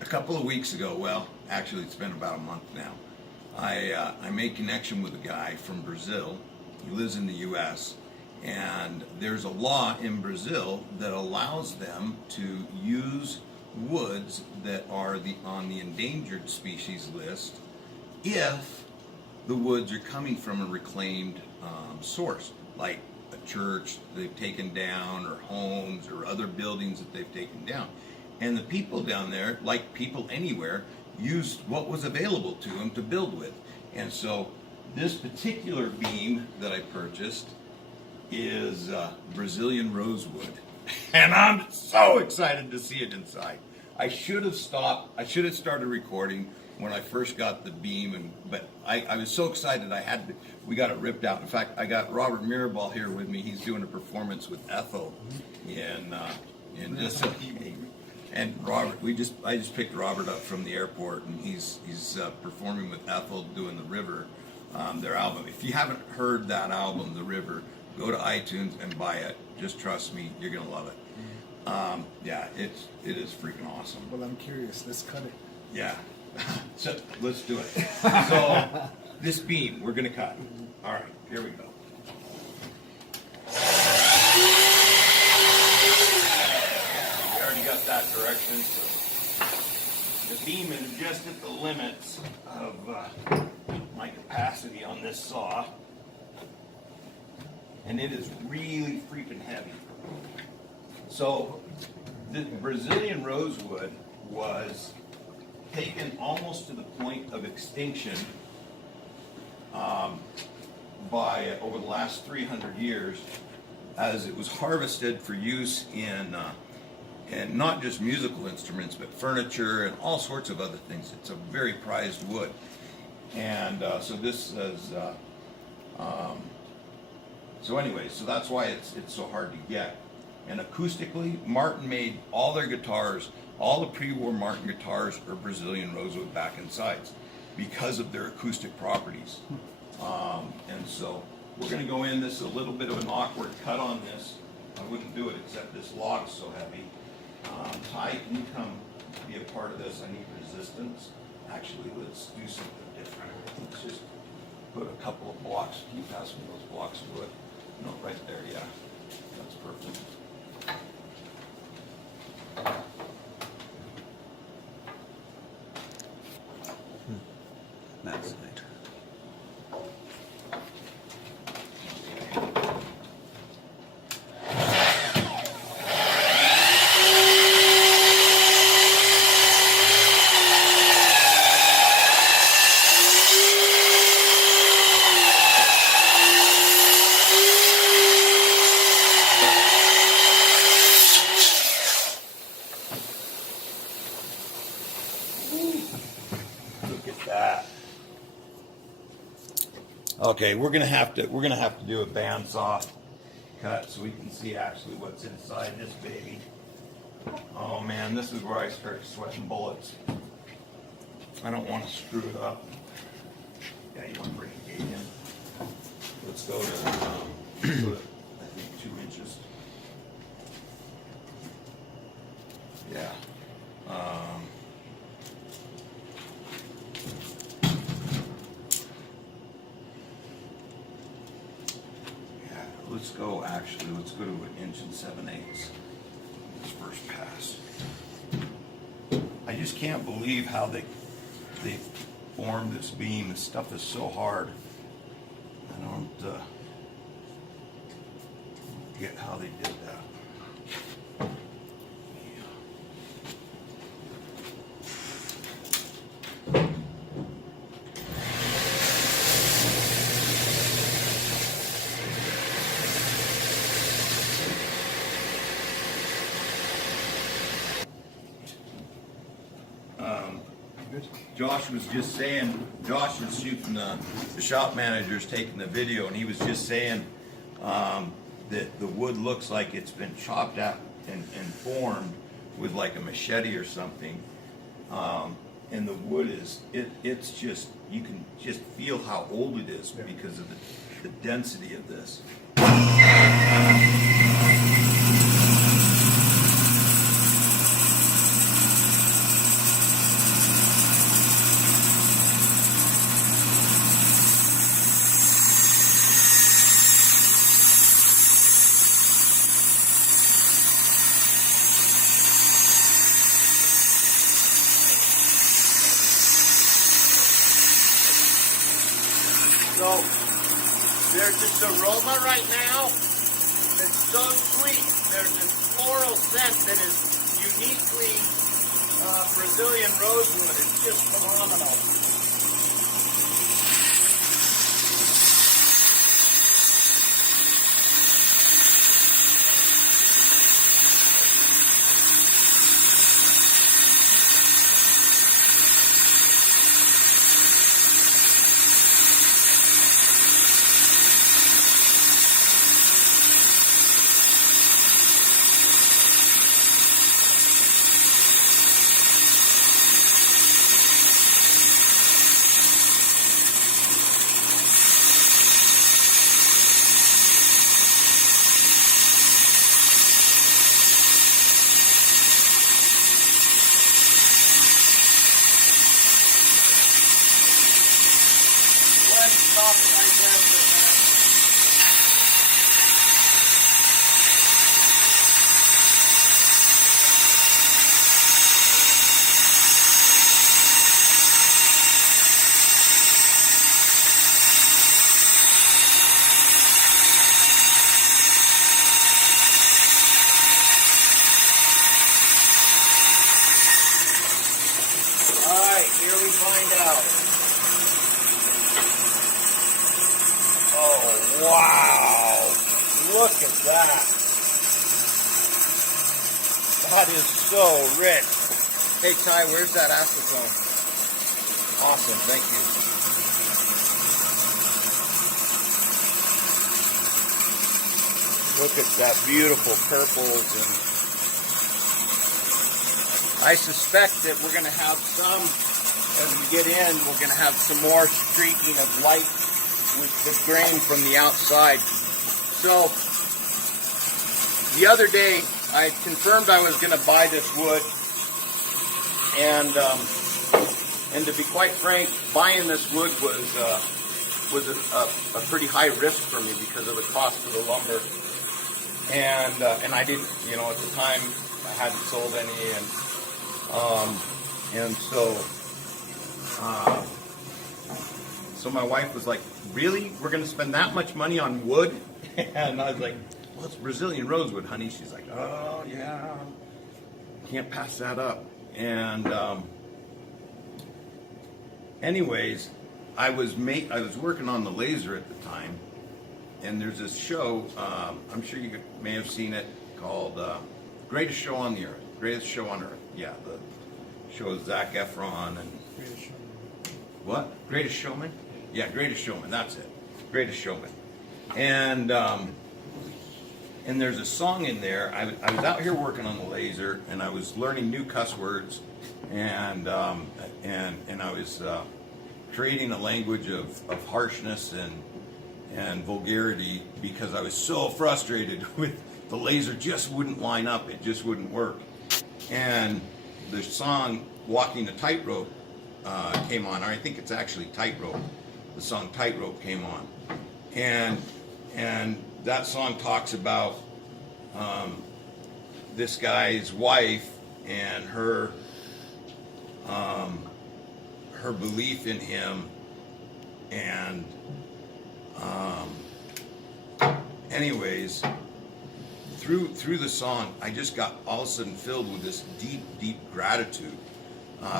a couple of weeks ago, well, actually it's been about a month now, I made connection with a guy from Brazil. He lives in the U.S., and there's a law in Brazil that allows them to use woods that are on the endangered species list if the woods are coming from a reclaimed source, like a church they've taken down, or homes, or other buildings that they've taken down. And the people down there, like people anywhere, used what was available to them to build with. And so this particular beam that I purchased is Brazilian rosewood. And I'm so excited to see it inside. I should have started recording when I first got the beam, but I was so excited we got it ripped out. In fact, I got Robert Mirabal here with me. He's doing a performance with Ethel in this. And Robert, I just picked Robert up from the airport, and he's performing with Ethel, doing The River, their album. If you haven't heard that album, The River, go to iTunes and buy it. Just trust me, you're gonna love it. Yeah, it is freaking awesome. Well, I'm curious. Let's cut it. Yeah, so let's do it. So this beam, we're gonna cut. All right, here we go. Got that direction, so the beam is just at the limits of my capacity on this saw, and it is really freaking heavy. So the Brazilian rosewood was taken almost to the point of extinction by over the last 300 years, as it was harvested for use in and not just musical instruments, but furniture and all sorts of other things. It's a very prized wood. And so this is, so anyway, so that's why it's so hard to get. And acoustically, Martin made all their guitars, all the pre-war Martin guitars are Brazilian rosewood back and sides because of their acoustic properties. And so we're gonna go in, this is a little bit of an awkward cut on this. I wouldn't do it except this log's so heavy. Ty, can you come be a part of this? I need resistance. Actually, let's do something different. Let's just put a couple of blocks. Can you pass me those blocks of wood? No, right there, yeah. That's perfect. That side. Look at that. Okay, we're gonna have to do a bandsaw cut so we can see actually what's inside this baby. Oh man, this is where I start sweating bullets. I don't want to screw it up. Yeah, you want to bring the gauge in. Let's go to I think 2 inches. Yeah. Let's go to 1 7/8 inches. This first pass. I just can't believe how they formed this beam. This stuff is so hard. I don't get how they did that. Josh was just saying, Josh was shooting the shop manager's taking the video, and he was just saying that the wood looks like it's been chopped out and formed with like a machete or something. And the wood is, it's just, you can just feel how old it is because of the density of this. So there's this aroma right now that's so sweet. There's this floral scent that is uniquely Brazilian rosewood. It's just phenomenal. Stop it right there for a minute. All right, here we find out. Oh, wow. Look at that. That is so rich. Hey, Ty, where's that acetone? Awesome, thank you. Look at that beautiful purples. And I suspect that we're going to have some, as we get in, we're going to have some more streaking of light with the grain from the outside. So the other day I confirmed I was going to buy this wood, and to be quite frank, buying this wood was a pretty high risk for me because of the cost of the lumber, and I didn't, at the time I hadn't sold any, and so my wife was like, really? We're going to spend that much money on wood? And I was like, well, it's Brazilian rosewood, honey. She's like, oh, yeah. Can't pass that up. And anyways, I was working on the laser at the time. And there's this show, I'm sure you may have seen it, called Greatest Show on the Earth. Greatest Show on Earth. Yeah, the show with Zac Efron and... Greatest Showman. What? Greatest Showman? Yeah, Greatest Showman, that's it. Greatest Showman. And there's a song in there. I was out here working on the laser, and I was learning new cuss words, and I was creating a language of harshness and vulgarity because I was so frustrated with the laser just wouldn't line up. It just wouldn't work. And the song Walking a Tightrope came on, or I think it's actually Tightrope. The song Tightrope came on, and that song talks about this guy's wife and her belief in him, and anyways, through the song, I just got all of a sudden filled with this deep gratitude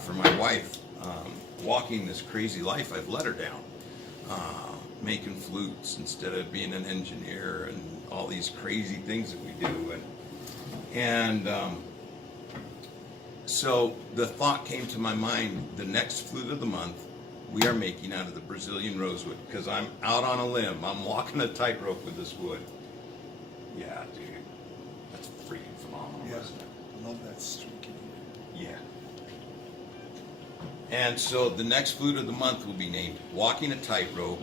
for my wife, walking this crazy life I've let her down. Making flutes instead of being an engineer and all these crazy things that we do, and so the thought came to my mind: the next flute of the month we are making out of the Brazilian rosewood, because I'm out on a limb. I'm walking a tightrope with this wood. Yeah, dude, that's freaking phenomenal. Yeah, Isn't it? I love that streaking. Yeah. And so the next flute of the month will be named Walking a Tightrope,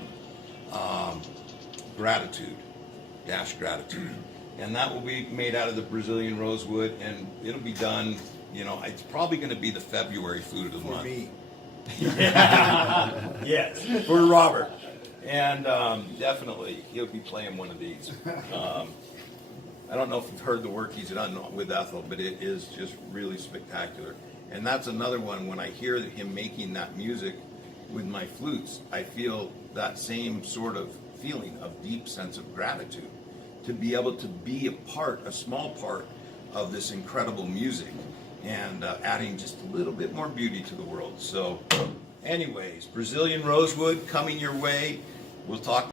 Gratitude, Gratitude. And that will be made out of the Brazilian rosewood, and it'll be done, it's probably going to be the February flute of the month. For me. Yes, for Robert. And definitely, he'll be playing one of these. I don't know if you've heard the work he's done with Ethel, but it is just really spectacular. And that's another one, when I hear him making that music, with my flutes, I feel that same sort of feeling of deep sense of gratitude to be able to be a small part of this incredible music, and adding just a little bit more beauty to the world. So anyways, Brazilian Rosewood coming your way. We'll talk